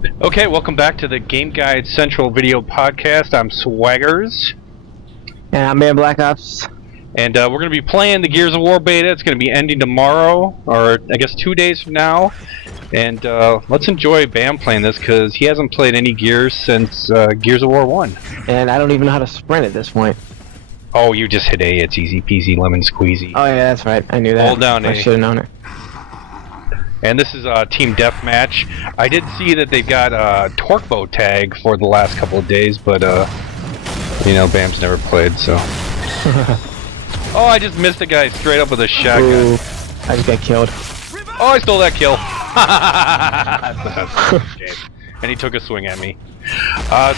Okay, welcome back to the GameGuideCentral Video Podcast. I'm Swaggers. And I'm Bamblakopz. And we're going to be playing the Gears of War beta. It's going to be ending tomorrow, or I guess 2 days from now. And let's enjoy Bam playing this, because he hasn't played any Gears since Gears of War 1. And I don't even know how to sprint at this point. Oh, you just hit A. It's easy peasy lemon squeezy. Oh yeah, that's right. I knew that. Hold down A. I should have known it. And this is a team deathmatch. I did see that they've got a torque bow tag for the last couple of days, but you know, Bam's never played, so. Oh, I just missed a guy straight up with a shotgun. Ooh, I just got killed. Oh, I stole that kill. And he took a swing at me.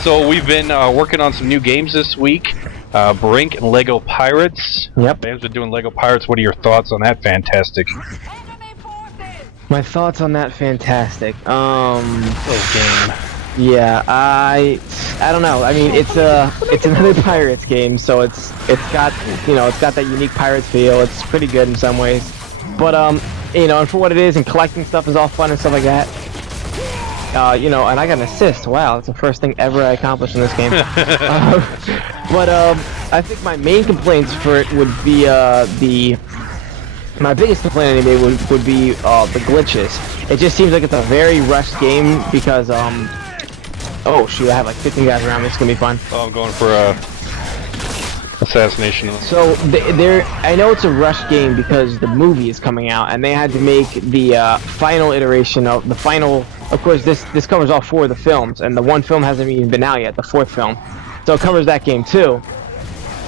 So we've been working on some new games this week. Brink and Lego Pirates. Yep. Bam's been doing Lego Pirates. What are your thoughts on that? Fantastic. My thoughts on that fantastic. Game. Yeah, I don't know. I mean, it's another Pirates game, so it's got that unique Pirates feel. It's pretty good in some ways, but you know, and for what it is, and collecting stuff is all fun and stuff like that. You know, and I got an assist. Wow, that's the first thing ever I accomplished in this game. But I think my main complaints for it would be my biggest complaint anyway would be the glitches. It just seems like it's a very rushed game because oh shoot, I have like 15 guys around me. It's gonna be fun. Oh, I'm going for assassination. So I know it's a rush game because the movie is coming out, and they had to make the final iteration of the final. Of course, this covers all 4 of the films, and the one film hasn't even been out yet, the 4th film. So it covers that game too.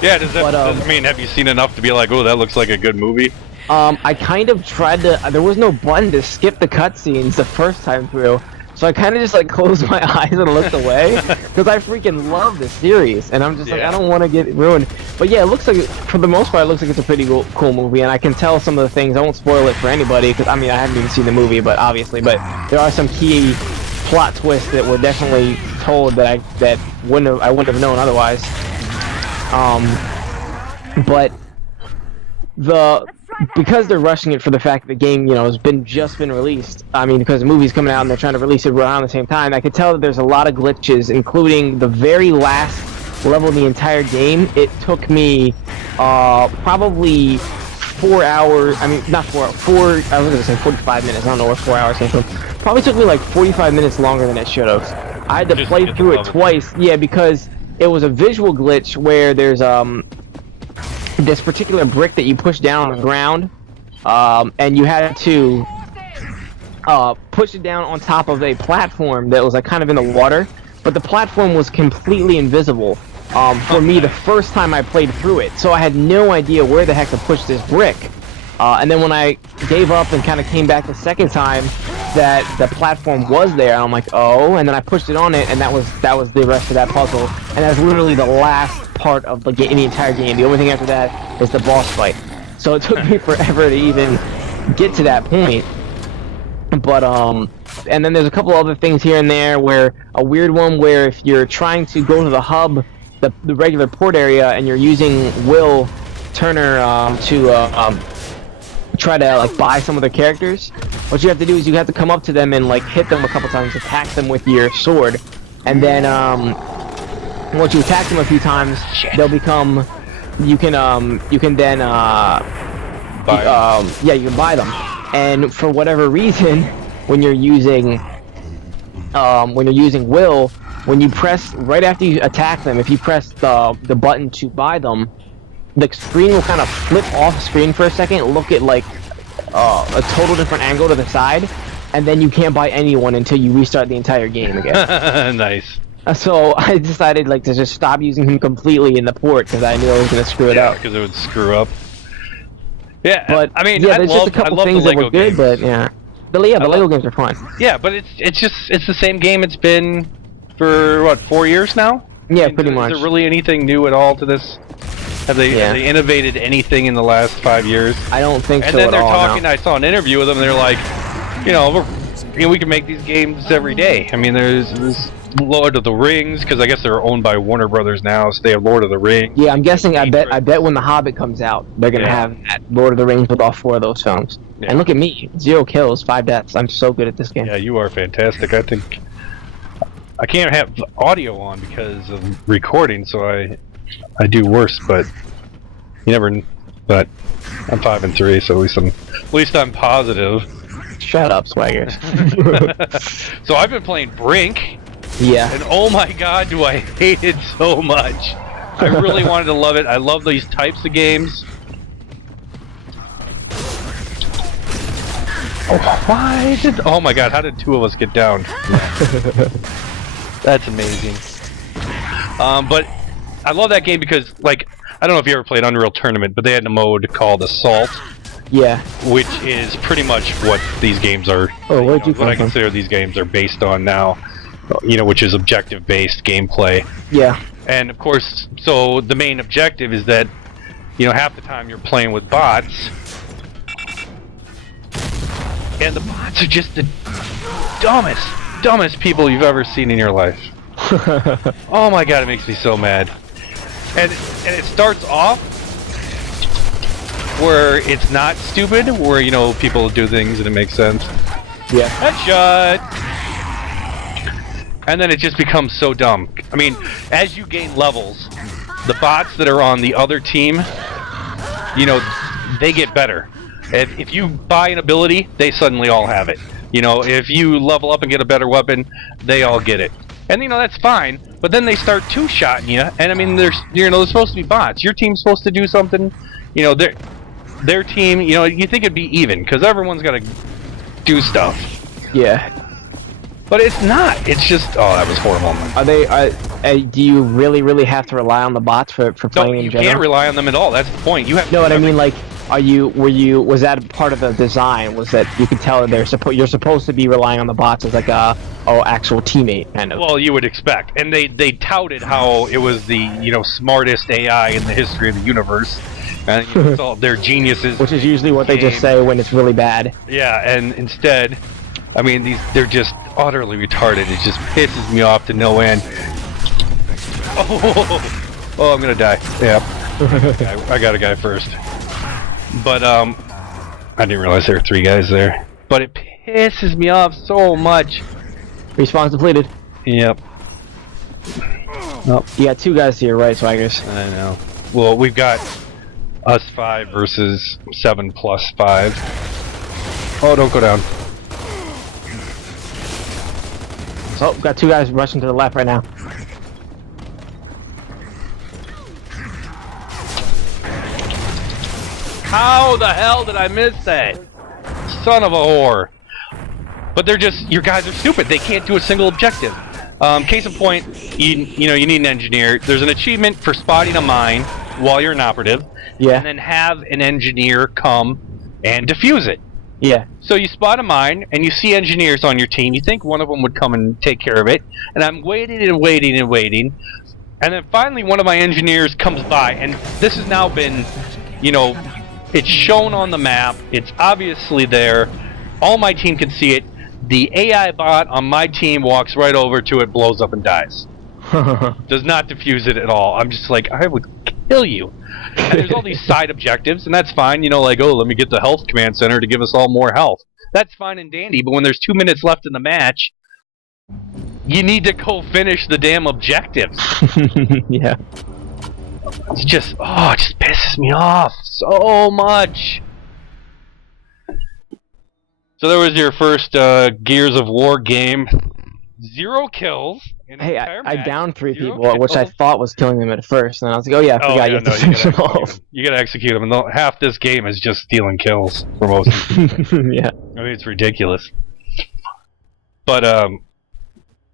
Yeah, does that mean, have you seen enough to be like, oh, that looks like a good movie? I kind of tried to. There was no button to skip the cutscenes the first time through, so I kind of just like closed my eyes and looked away because I freaking love this series, and I'm just like, I don't want to get ruined. But yeah, it looks like, for the most part, it looks like it's a pretty cool movie, and I can tell some of the things. I won't spoil it for anybody because I mean I haven't even seen the movie, but obviously, but there are some key plot twists that were definitely told that I wouldn't have known otherwise. But because they're rushing it for the fact that the game, you know, has just been released. I mean, because the movie's coming out and they're trying to release it around the same time. I could tell that there's a lot of glitches, including the very last level of the entire game. It took me probably 4 hours. I mean, not 4. I was gonna say 45 minutes. I don't know where 4 hours came from. Probably took me like 45 minutes longer than it should have. I had to play through it twice. Yeah, because it was a visual glitch where there's this particular brick that you push down on the ground, and you had to push it down on top of a platform that was like kind of in the water, but the platform was completely invisible for me the first time I played through it, so I had no idea where the heck to push this brick. And then when I gave up and kind of came back the second time, that the platform was there, and I'm like, oh, and then I pushed it on it, and that was the rest of that puzzle, and that's literally the last part of the entire game. The only thing after that is the boss fight. So it took me forever to even get to that point. But and then there's a couple other things here and there, where a weird one where if you're trying to go to the hub, the regular port area, and you're using Will Turner to try to like buy some of their characters, what you have to do is you have to come up to them and like hit them a couple times, attack them with your sword, and then once you attack them a few times, they'll become. You can then yeah, you can buy them, and for whatever reason, when you're using Will, when you press right after you attack them, if you press the button to buy them, the screen will kind of flip off screen for a second, look at like a total different angle to the side, and then you can't buy anyone until you restart the entire game again. Nice. So I decided like to just stop using him completely in the port because I knew I was going to screw it up. Yeah, because it would screw up. Yeah, but I mean, yeah, there's just a couple things that were good, but yeah. The Lego games are fun. Yeah, but it's the same game it's been for what, 4 years now? Yeah, pretty much. Is there really anything new at all to this? Have they innovated anything in the last 5 years? I don't think so at all. And then they're talking. No. I saw an interview with them. And they're like, you know, we can make these games every day. I mean, there's Lord of the Rings, because I guess they're owned by Warner Brothers now, so they have Lord of the Rings. Yeah, I'm guessing. I bet when The Hobbit comes out, they're gonna have that Lord of the Rings with all 4 of those films. Yeah. And look at me, 0 kills, 5 deaths. I'm so good at this game. Yeah, you are fantastic. I think I can't have audio on because of recording, so I do worse. But you never. But I'm 5-3, so at least I'm positive. Shut up, Swagger. So I've been playing Brink. Yeah. And oh my god, do I hate it so much. I really wanted to love it. I love these types of games. Oh, why did... Oh my god, how did two of us get down? That's amazing. But I love that game because, like, I don't know if you ever played Unreal Tournament, but they had a mode called Assault. Yeah. Which is pretty much what these games are. Oh, what I consider these games are based on now. You know, which is objective-based gameplay. Yeah. And of course, so the main objective is that, you know, half the time you're playing with bots, and the bots are just the dumbest people you've ever seen in your life. Oh my god, it makes me so mad. And it starts off where it's not stupid, where, you know, people do things and it makes sense. Yeah. Headshot! And then it just becomes so dumb. I mean, as you gain levels, the bots that are on the other team, you know, they get better. If you buy an ability, they suddenly all have it. You know, if you level up and get a better weapon, they all get it. And, you know, that's fine, but then they start two-shotting you, and, I mean, they're supposed to be bots. Your team's supposed to do something, you know, their team, you know, you think it'd be even, because everyone's got to do stuff. Yeah. But it's not. It's just, oh, that was horrible. Do you really have to rely on the bots for playing in general? You can't rely on them at all. That's the point. You have. No, what I mean, like, was that part of the design? Was that you could tell that you're supposed to be relying on the bots as like a actual teammate kind of? Well, you would expect, and they touted how it was the, you know, smartest AI in the history of the universe, and, you know, it's all their geniuses. Which is usually what they just say when it's really bad. Yeah, and instead, I mean, they're just utterly retarded. It just pisses me off to no end. Oh, I'm gonna die. Yeah, I got a guy first. But I didn't realize there were 3 guys there. But it pisses me off so much. Respawn's depleted. Yep. Oh, you got 2 guys to your right, Swaggers. I know. Well, we've got us 5 versus 7 plus 5. Oh, don't go down. Oh, got 2 guys rushing to the left right now. How the hell did I miss that? Son of a whore. But they're just, your guys are stupid. They can't do a single objective. Case in point, you know, you need an engineer. There's an achievement for spotting a mine while you're an operative. Yeah. And then have an engineer come and defuse it. Yeah. So you spot a mine, and you see engineers on your team. You think one of them would come and take care of it. And I'm waiting and waiting and waiting. And then finally one of my engineers comes by. And this has now been, you know, it's shown on the map. It's obviously there. All my team can see it. The AI bot on my team walks right over to it, blows up, and dies. Does not defuse it at all. I'm just like, I would kill you. And there's all these side objectives, and that's fine. You know, like, oh, let me get the health command center to give us all more health. That's fine and dandy, but when there's 2 minutes left in the match, you need to go finish the damn objectives. Yeah. It's just, oh, it just pisses me off so much. So there was your first Gears of War game. 0 kills. Hey, I downed 3 people, kills. which I thought was killing them at first, and I was like, oh yeah, I forgot you have to finish them off. You gotta execute them, and half this game is just stealing kills for most people. Yeah. I mean, it's ridiculous. But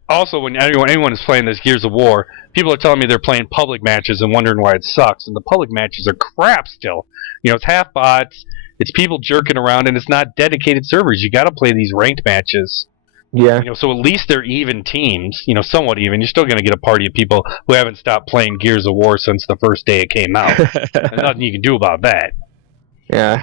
also, when anyone is playing this Gears of War, people are telling me they're playing public matches and wondering why it sucks, and the public matches are crap still. You know, it's half bots, it's people jerking around, and it's not dedicated servers. You gotta play these ranked matches. Yeah. You know, so at least they're even teams, you know, somewhat even. You're still going to get a party of people who haven't stopped playing Gears of War since the first day it came out. There's nothing you can do about that. Yeah.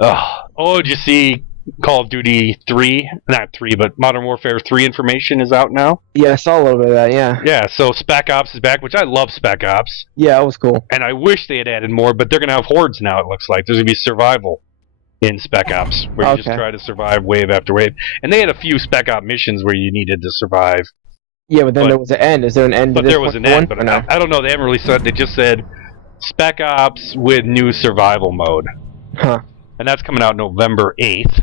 Oh, did you see Call of Duty 3? Not 3, but Modern Warfare 3 information is out now? Yeah, I saw a little bit of that, yeah. Yeah, so Spec Ops is back, which I love Spec Ops. Yeah, it was cool. And I wish they had added more, but they're going to have hordes now, it looks like. There's going to be survival in Spec Ops, where you just try to survive wave after wave. And they had a few Spec Ops missions where you needed to survive. Yeah, but then there was an end. Is there an end? But to this there was an one, end. But or no? I don't know. They haven't really said. They just said Spec Ops with new survival mode, Huh. and that's coming out November 8th.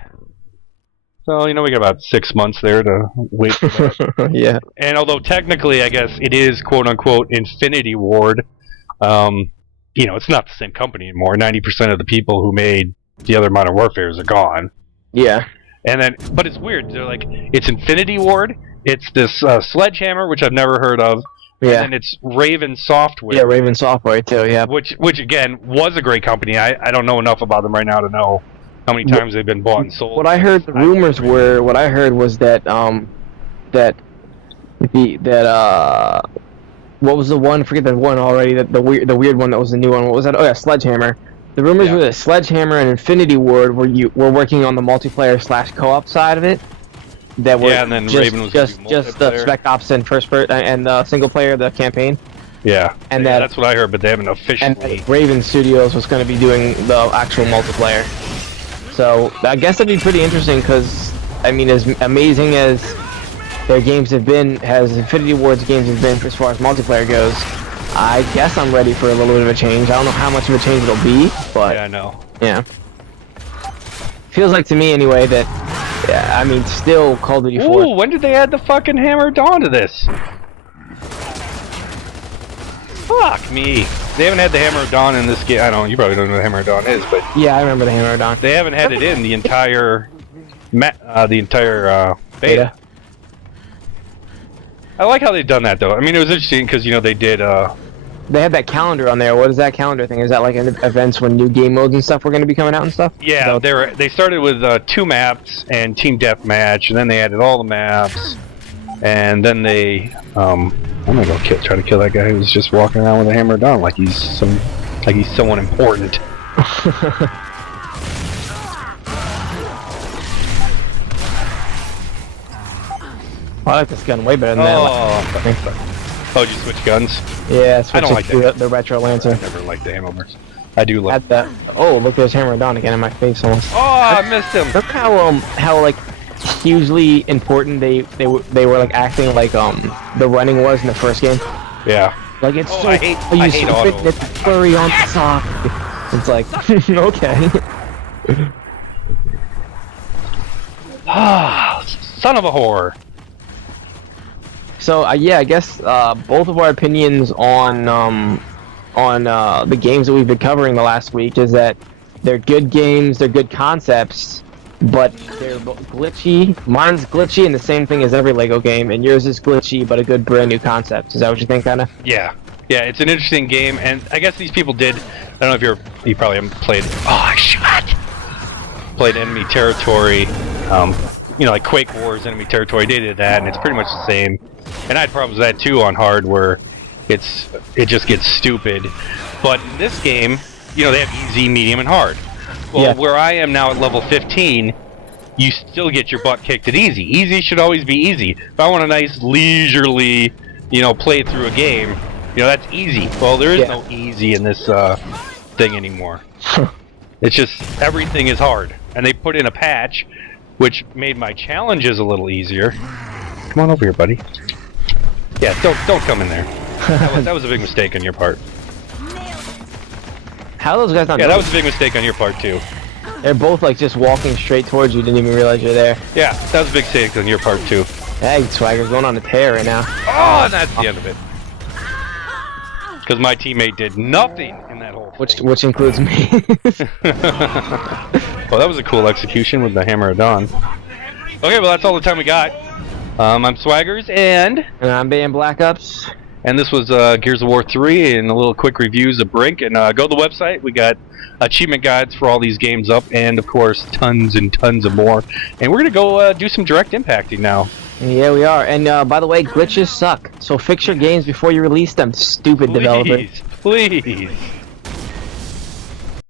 So, we got about 6 months there to wait for that. Yeah. And although technically, I guess, it is quote-unquote Infinity Ward, it's not the same company anymore. 90% of the people who made the other Modern Warfares are gone. Yeah. And then, but it's weird. They're like, it's Infinity Ward, it's this Sledgehammer, which I've never heard of, Yeah. and then it's Raven Software. Yeah, Raven Software too. Yeah. Which again, was a great company. I don't know enough about them right now to know how many times they've been bought and sold. What I heard, the rumors were, what I heard was that what was the one? Forget the one already. The weird one that was the new one. What was that? Oh yeah, Sledgehammer. The rumors were that Sledgehammer and Infinity Ward were working on the multiplayer / co-op side of it. That were and then Raven was just the Spec Ops and and single player, the campaign. Yeah, and that's what I heard, but they haven't officially. And Raven Studios was going to be doing the actual multiplayer. So I guess that'd be pretty interesting because, I mean, as amazing as their games have been, as Infinity Ward's games have been as far as multiplayer goes, I guess I'm ready for a little bit of a change. I don't know how much of a change it'll be, but yeah, I know. Yeah, feels like to me anyway that, yeah, I mean, still Call of Duty 4. Ooh, when did they add the fucking Hammer of Dawn to this? Fuck me. They haven't had the Hammer of Dawn in this game. I don't. You probably don't know what the Hammer of Dawn is, but yeah, I remember the Hammer of Dawn. They haven't had it in the entire, beta. I like how they've done that though. I mean, it was interesting because they did. They had that calendar on there. What is that calendar thing? Is that like events when new game modes and stuff were going to be coming out and stuff? Yeah, they started with 2 maps and Team Deathmatch, and then they added all the maps, and then they. I'm gonna go try to kill that guy who's just walking around with a hammer down like he's someone important. I like this gun way better than that. Oh, did you switch guns? Yeah, I don't like that. The Retro Lancer. I never liked the hammer burst. I do like that. Oh, look, there's Hammer Dawn again in my face almost. Oh, I missed him. Remember how like hugely important they were like acting like the running was in the first game? Yeah. Like it's so I hate auto. It's flurry on the top. It's like okay. Ah, son of a whore. So yeah, I guess both of our opinions on the games that we've been covering the last week is that they're good games, they're good concepts, but they're glitchy. Mine's glitchy and the same thing as every LEGO game, and yours is glitchy but a good brand new concept. Is that what you think, kinda? Yeah. Yeah, it's an interesting game, and I guess these people did. I don't know if you probably haven't played. Oh, shit! Played Enemy Territory, like Quake Wars, Enemy Territory. They did that, and it's pretty much the same. And I had problems with that too on hard, where it just gets stupid. But in this game, they have easy, medium, and hard. Well, where I am now at level 15, you still get your butt kicked at easy. Easy should always be easy. If I want a nice leisurely, play through a game. That's easy. Well, there is no easy in this thing anymore. It's just everything is hard. And they put in a patch, which made my challenges a little easier. Come on over here, buddy. Yeah, don't come in there. That was a big mistake on your part. How are those guys not? Yeah, that was a big mistake on your part too. They're both like just walking straight towards you. Didn't even realize you're there. Yeah, that was a big mistake on your part too. Hey, Swagger's going on a tear right now. Oh, and that's the end of it. Because my teammate did nothing in that whole thing. Which includes me. Well, that was a cool execution with the Hammer of Dawn. Okay, well that's all the time we got. I'm Swaggers, and I'm Bamblakopz. And this was Gears of War 3 and a little quick reviews of Brink. And go to the website. We got achievement guides for all these games up, and of course tons and tons of more. And we're gonna go do some direct impacting now. Yeah, we are. And by the way, glitches suck. So fix your games before you release them, stupid developers. Please.